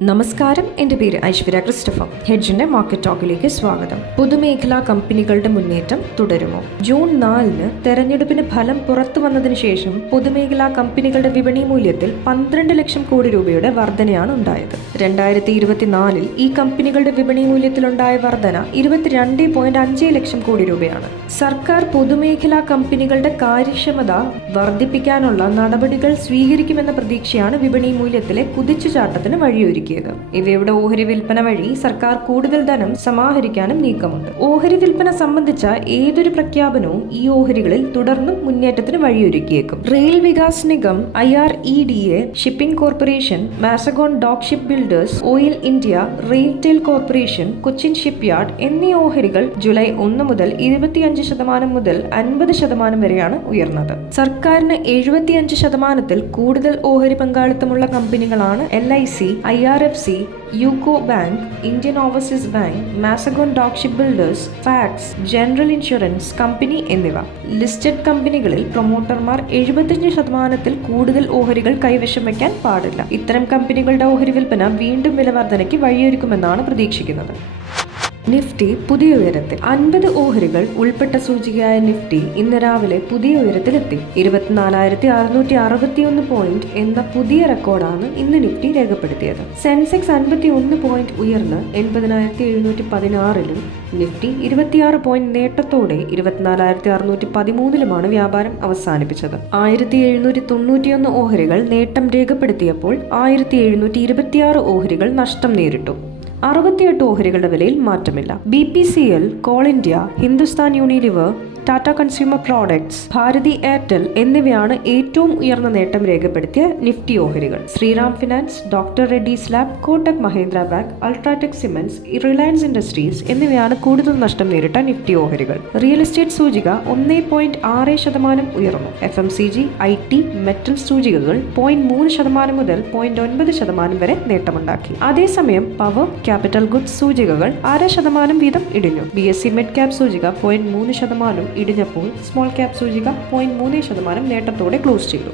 നമസ്കാരം. എന്റെ പേര് ഐശ്വര്യ ക്രിസ്റ്റഫർ. ഹെഡ്ജിന്റെ മാർക്കറ്റ് ടോക്കിലേക്ക് സ്വാഗതം. പൊതുമേഖലാ കമ്പനികളുടെ മുന്നേറ്റം തുടരുമോ? ജൂൺ നാലിന് തെരഞ്ഞെടുപ്പിന് ഫലം പുറത്തു വന്നതിന് ശേഷം പൊതുമേഖലാ കമ്പനികളുടെ വിപണി മൂല്യത്തിൽ പന്ത്രണ്ട് ലക്ഷം കോടി രൂപയുടെ വർധനയാണ് ഉണ്ടായത്. രണ്ടായിരത്തി ഇരുപത്തിനാലിൽ ഈ കമ്പനികളുടെ വിപണി മൂല്യത്തിലുണ്ടായ വർധന ഇരുപത്തിരണ്ട് പോയിന്റ് അഞ്ച് ലക്ഷം കോടി രൂപയാണ്. സർക്കാർ പൊതുമേഖലാ കമ്പനികളുടെ കാര്യക്ഷമത വർദ്ധിപ്പിക്കാനുള്ള നടപടികൾ സ്വീകരിക്കുമെന്ന പ്രതീക്ഷയാണ് വിപണി മൂല്യത്തിലെ കുതിച്ചുചാട്ടത്തിന് വഴിയൊരുക്കിയത് ഇവയുടെ ഓഹരി വിൽപ്പന വഴി സർക്കാർ കൂടുതൽ ധനം സമാഹരിക്കാനും നീക്കമുണ്ട്. ഓഹരി വിൽപ്പന സംബന്ധിച്ച ഏതൊരു പ്രഖ്യാപനവും ഈ ഓഹരികളിൽ തുടർന്നും മുന്നേറ്റത്തിന് വഴിയൊരുക്കിയേക്കും. Rail Vikas Nigam I R E D A shipping corporation Mazagon dock ship builders oil India RailTel corporation Cochin shipyard എന്നീ ഓഹരികൾ ജൂലൈ ഒന്ന് മുതൽ ഇരുപത്തിയഞ്ച് ശതമാനം മുതൽ അൻപത് ശതമാനം വരെയാണ് ഉയർന്നത്. സർക്കാരിന് എഴുപത്തിയഞ്ച് ശതമാനത്തിൽ കൂടുതൽ ഓഹരി പങ്കാളിത്തമുള്ള കമ്പനികളാണ് L I C I R F C UCO bank Indian overseas bank Mazagon dock ship builders fax general insurance company എന്നിവ. ലിസ്റ്റഡ് കമ്പനികളിൽ പ്രൊമോട്ടർമാർ എഴുപത്തിയഞ്ച് ശതമാനത്തിൽ കൂടുതൽ ഓഹരികൾ കൈവശം വയ്ക്കാൻ പാടില്ല. ഇത്തരം കമ്പനികളുടെ ഓഹരി വിൽപ്പന വീണ്ടും വിലവർദ്ധനയ്ക്ക് വഴിയൊരുക്കുമെന്നാണ് പ്രതീക്ഷിക്കുന്നത്. നിഫ്റ്റി പുതിയ ഉയരത്തിൽ അൻപത് ഓഹരികൾ ഉൾപ്പെട്ട സൂചികയായ നിഫ്റ്റി ഇന്ന് രാവിലെ പുതിയ ഉയരത്തിലെത്തി. ഇരുപത്തിനാലായിരത്തി അറുന്നൂറ്റി അറുപത്തിയൊന്ന് പോയിന്റ് എന്ന പുതിയ റെക്കോർഡാണ് ഇന്ന് നിഫ്റ്റി രേഖപ്പെടുത്തിയത്. സെൻസെക്സ് അൻപത്തി ഒന്ന് പോയിന്റ് ഉയർന്ന് എൺപതിനായിരത്തി എഴുന്നൂറ്റി പതിനാറിലും നിഫ്റ്റി ഇരുപത്തിയാറ് പോയിന്റ് നേട്ടത്തോടെ ഇരുപത്തിനാലായിരത്തി അറുന്നൂറ്റി പതിമൂന്നിലുമാണ് വ്യാപാരം അവസാനിപ്പിച്ചത്. ആയിരത്തി എഴുന്നൂറ്റി തൊണ്ണൂറ്റിയൊന്ന് ഓഹരികൾ നേട്ടം രേഖപ്പെടുത്തിയപ്പോൾ ആയിരത്തി എഴുന്നൂറ്റി ഇരുപത്തിയാറ് ഓഹരികൾ നഷ്ടം നേരിട്ടു. അറുപത്തിയെട്ട് ഓഹരികളുടെ വിലയിൽ മാറ്റമില്ല. B P C L coal India Hindustan Unilever Tata consumer products Bharti Airtel എന്നിവയാണ് ഏറ്റവും ഉയർന്ന നേട്ടം രേഖപ്പെടുത്തിയ നിഫ്റ്റി ഓഹരികൾ. Shriram finance doctor Reddy's lab Kotak Mahindra bank UltraTech cements Reliance industries എന്നിവയാണ് കൂടുതൽ നഷ്ടം നേരിട്ട നിഫ്റ്റി ഓഹരികൾ. റിയൽ എസ്റ്റേറ്റ് സൂചിക ഒന്നേ പോയിന്റ് ആറ് ശതമാനം ഉയർന്നു. F M C G I T metal സൂചികകൾ പോയിന്റ് മൂന്ന് ശതമാനം മുതൽ പോയിന്റ് ഒൻപത് ശതമാനം വരെ നേട്ടമുണ്ടാക്കി. അതേസമയം പവർ ക്യാപിറ്റൽ ഗുഡ്സ് സൂചികകൾ അര ശതമാനം വീതം ഇടിഞ്ഞു. B S C mid cap സൂചിക പോയിന്റ് മൂന്ന് ശതമാനം ഇടിഞ്ഞപ്പോൾ സ്മോൾ ക്യാപ് സൂചിക പോയിന്റ് മൂന്ന് ശതമാനം നേട്ടത്തോടെ ക്ലോസ് ചെയ്തു.